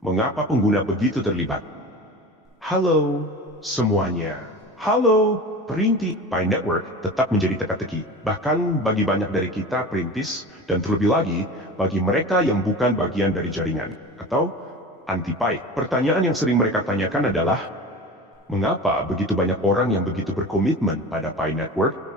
Mengapa pengguna begitu terlibat? Halo semuanya. Halo, perintis Pi Network tetap menjadi teka-teki. Bahkan bagi banyak dari kita perintis, dan terlebih lagi, bagi mereka yang bukan bagian dari jaringan, atau anti-Pi. Pertanyaan yang sering mereka tanyakan adalah, mengapa begitu banyak orang yang begitu berkomitmen pada Pi Network?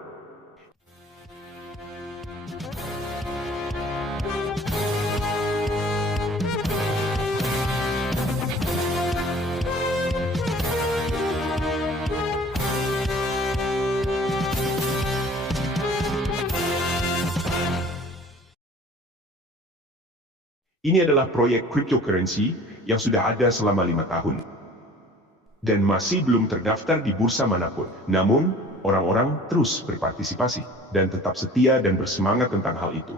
Ini adalah proyek cryptocurrency yang sudah ada selama 5 tahun. Dan masih belum terdaftar di bursa manapun. Namun, orang-orang terus berpartisipasi dan tetap setia dan bersemangat tentang hal itu.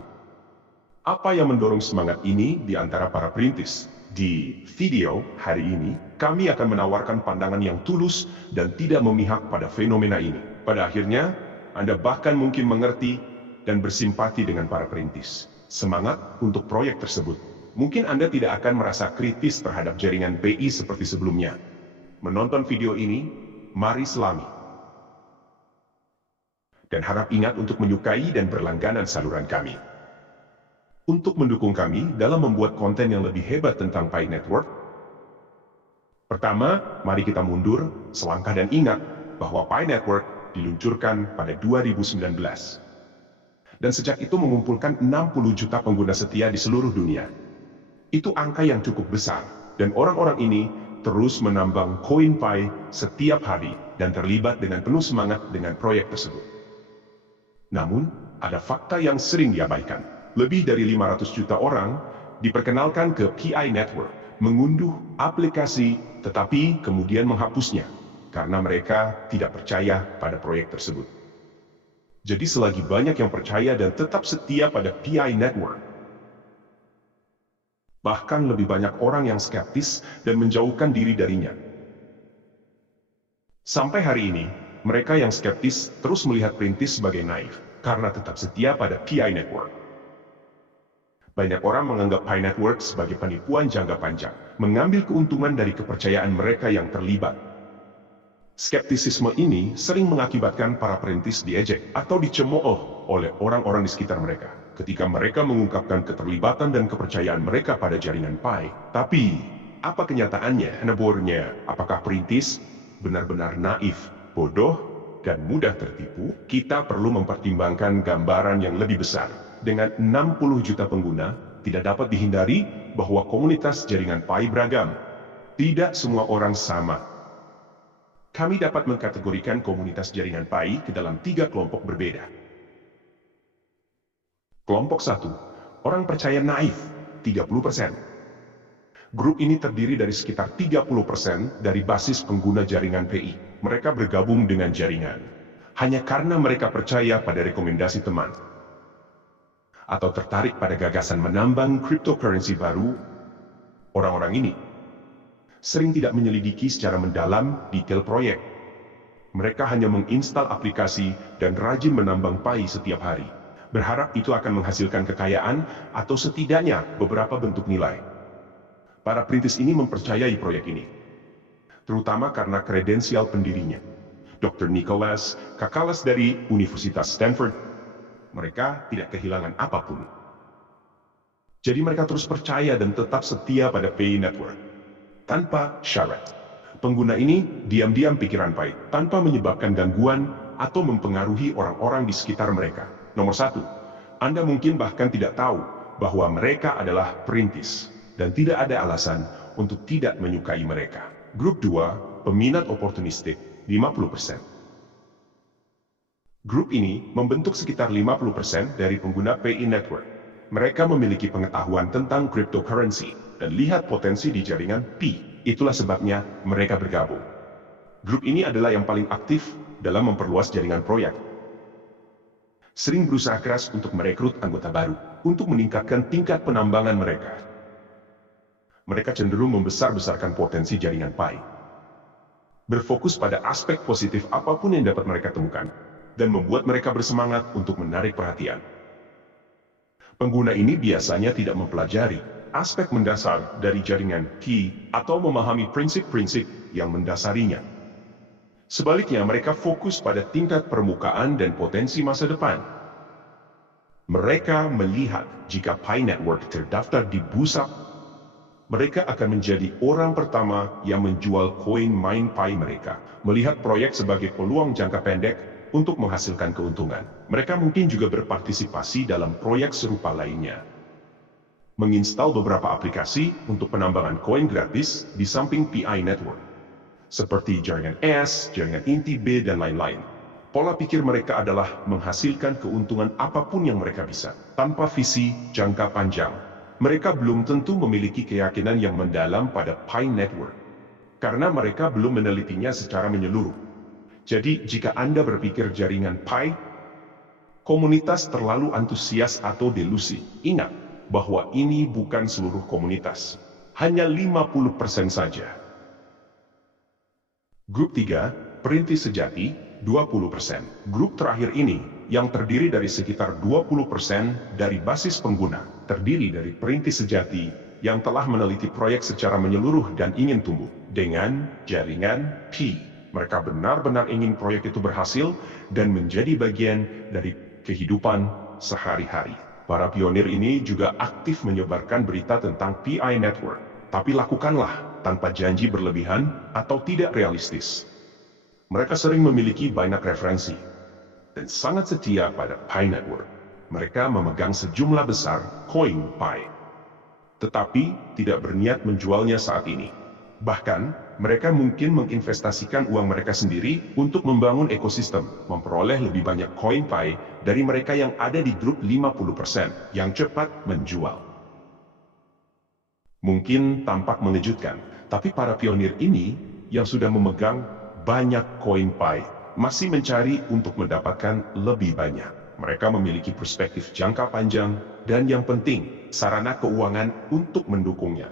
Apa yang mendorong semangat ini di antara para perintis? Di video hari ini, kami akan menawarkan pandangan yang tulus dan tidak memihak pada fenomena ini. Pada akhirnya, Anda bahkan mungkin mengerti dan bersimpati dengan para perintis. Semangat untuk proyek tersebut. Mungkin Anda tidak akan merasa kritis terhadap jaringan PI seperti sebelumnya. Menonton video ini, mari selami. Dan harap ingat untuk menyukai dan berlangganan saluran kami. Untuk mendukung kami dalam membuat konten yang lebih hebat tentang Pi Network. Pertama, mari kita mundur selangkah dan ingat bahwa Pi Network diluncurkan pada 2019. Dan sejak itu mengumpulkan 60 juta pengguna setia di seluruh dunia. Itu angka yang cukup besar, dan orang-orang ini terus menambang koin Pi setiap hari dan terlibat dengan penuh semangat dengan proyek tersebut. Namun, ada fakta yang sering diabaikan. Lebih dari 500 juta orang diperkenalkan ke Pi Network, mengunduh aplikasi tetapi kemudian menghapusnya karena mereka tidak percaya pada proyek tersebut. Jadi selagi banyak yang percaya dan tetap setia pada Pi Network, bahkan lebih banyak orang yang skeptis dan menjauhkan diri darinya. Sampai hari ini, mereka yang skeptis terus melihat perintis sebagai naif, karena tetap setia pada Pi Network. Banyak orang menganggap Pi Network sebagai penipuan jangka panjang, mengambil keuntungan dari kepercayaan mereka yang terlibat. Skeptisisme ini sering mengakibatkan para perintis diejek atau dicemooh oleh orang-orang di sekitar mereka ketika mereka mengungkapkan keterlibatan dan kepercayaan mereka pada jaringan Pi. Tapi, apa kenyataannya? Nebornya, apakah perintis benar-benar naif, bodoh, dan mudah tertipu? Kita perlu mempertimbangkan gambaran yang lebih besar. Dengan 60 juta pengguna, tidak dapat dihindari bahwa komunitas jaringan Pi beragam. Tidak semua orang sama. Kami dapat mengkategorikan komunitas jaringan Pi ke dalam 3 kelompok berbeda. Kelompok 1, orang percaya naif, 30%. Grup ini terdiri dari sekitar 30% dari basis pengguna jaringan PI. Mereka bergabung dengan jaringan hanya karena mereka percaya pada rekomendasi teman atau tertarik pada gagasan menambang cryptocurrency baru. Orang-orang ini sering tidak menyelidiki secara mendalam detail proyek. Mereka hanya menginstal aplikasi dan rajin menambang Pi setiap hari, berharap itu akan menghasilkan kekayaan atau setidaknya beberapa bentuk nilai. Para perintis ini mempercayai proyek ini, terutama karena kredensial pendirinya, Dr. Nicholas Kakalas dari Universitas Stanford. Mereka tidak kehilangan apapun. Jadi mereka terus percaya dan tetap setia pada Pi Network tanpa syarat. Pengguna ini diam-diam pikiran Pi tanpa menyebabkan gangguan atau mempengaruhi orang-orang di sekitar mereka. Nomor 1, Anda mungkin bahkan tidak tahu bahwa mereka adalah perintis dan tidak ada alasan untuk tidak menyukai mereka. Grup 2, peminat oportunistik, 50%. Grup ini membentuk sekitar 50% dari pengguna Pi Network. Mereka memiliki pengetahuan tentang cryptocurrency dan lihat potensi di jaringan Pi. Itulah sebabnya mereka bergabung. Grup ini adalah yang paling aktif dalam memperluas jaringan proyek. Sering berusaha keras untuk merekrut anggota baru, untuk meningkatkan tingkat penambangan mereka. Mereka cenderung membesar-besarkan potensi jaringan Pi. Berfokus pada aspek positif apapun yang dapat mereka temukan, dan membuat mereka bersemangat untuk menarik perhatian. Pengguna ini biasanya tidak mempelajari aspek mendasar dari jaringan Pi atau memahami prinsip-prinsip yang mendasarinya. Sebaliknya, mereka fokus pada tingkat permukaan dan potensi masa depan. Mereka melihat jika Pi Network terdaftar di bursa, mereka akan menjadi orang pertama yang menjual koin MinePi mereka. Melihat proyek sebagai peluang jangka pendek untuk menghasilkan keuntungan. Mereka mungkin juga berpartisipasi dalam proyek serupa lainnya. Menginstal beberapa aplikasi untuk penambangan koin gratis di samping Pi Network. Seperti jaringan S, jaringan inti B, dan lain-lain. Pola pikir mereka adalah menghasilkan keuntungan apapun yang mereka bisa, tanpa visi jangka panjang. Mereka belum tentu memiliki keyakinan yang mendalam pada Pi Network, karena mereka belum menelitinya secara menyeluruh. Jadi, jika Anda berpikir jaringan Pi, komunitas terlalu antusias atau delusi, ingat bahwa ini bukan seluruh komunitas. Hanya 50% saja. Grup 3, perintis sejati, 20%. Grup terakhir ini, yang terdiri dari sekitar 20% dari basis pengguna, terdiri dari perintis sejati yang telah meneliti proyek secara menyeluruh dan ingin tumbuh dengan jaringan Pi. Mereka benar-benar ingin proyek itu berhasil dan menjadi bagian dari kehidupan sehari-hari. Para pionir ini juga aktif menyebarkan berita tentang Pi Network, tapi lakukanlah tanpa janji berlebihan atau tidak realistis. Mereka sering memiliki banyak referensi dan sangat setia pada Pi Network. Mereka memegang sejumlah besar koin Pi, tetapi tidak berniat menjualnya saat ini. Bahkan, mereka mungkin menginvestasikan uang mereka sendiri untuk membangun ekosistem, memperoleh lebih banyak koin Pi dari mereka yang ada di grup 50% yang cepat menjual. Mungkin tampak mengejutkan, tapi para pionir ini yang sudah memegang banyak koin Pi masih mencari untuk mendapatkan lebih banyak. Mereka memiliki perspektif jangka panjang dan yang penting, sarana keuangan untuk mendukungnya.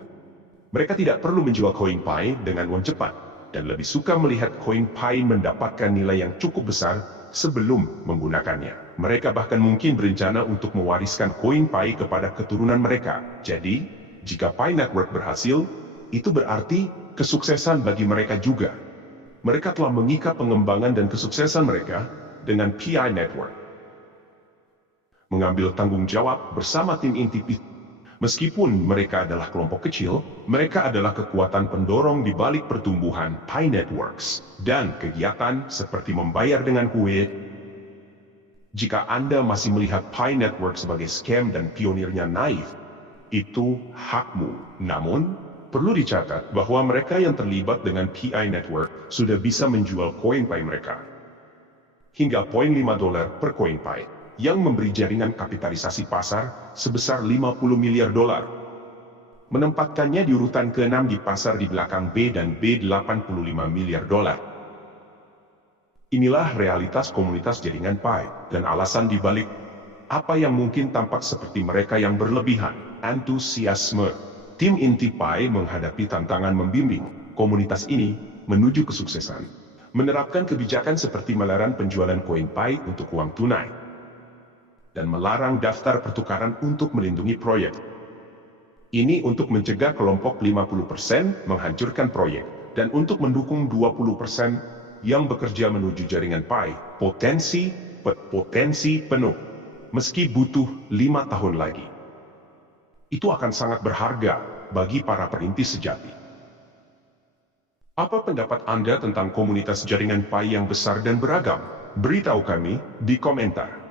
Mereka tidak perlu menjual koin Pi dengan uang cepat dan lebih suka melihat koin Pi mendapatkan nilai yang cukup besar sebelum menggunakannya. Mereka bahkan mungkin berencana untuk mewariskan koin Pi kepada keturunan mereka. Jadi, jika Pi Network berhasil, itu berarti kesuksesan bagi mereka juga. Mereka telah mengikat pengembangan dan kesuksesan mereka dengan Pi Network. Mengambil tanggung jawab bersama tim inti Pi. Meskipun mereka adalah kelompok kecil, mereka adalah kekuatan pendorong di balik pertumbuhan Pi Networks dan kegiatan seperti membayar dengan kue. Jika Anda masih melihat Pi Network sebagai scam dan pionirnya naif, itu hakmu. Namun, perlu dicatat bahwa mereka yang terlibat dengan Pi Network sudah bisa menjual koin Pi mereka hingga $0.5 per koin Pi, yang memberi jaringan kapitalisasi pasar sebesar $50 miliar, menempatkannya di urutan ke-6 di pasar di belakang B dan B $85 miliar. Inilah realitas komunitas jaringan Pi, dan alasan dibalik apa yang mungkin tampak seperti mereka yang berlebihan, antusiasme. Tim inti Pi menghadapi tantangan membimbing komunitas ini menuju kesuksesan, menerapkan kebijakan seperti melarang penjualan koin Pi untuk uang tunai, dan melarang daftar pertukaran untuk melindungi proyek. Ini untuk mencegah kelompok 50% menghancurkan proyek, dan untuk mendukung 20% yang bekerja menuju jaringan Pi, potensi penuh, meski butuh 5 tahun lagi. Itu akan sangat berharga bagi para perintis sejati. Apa pendapat Anda tentang komunitas jaringan Pi yang besar dan beragam? Beritahu kami di komentar.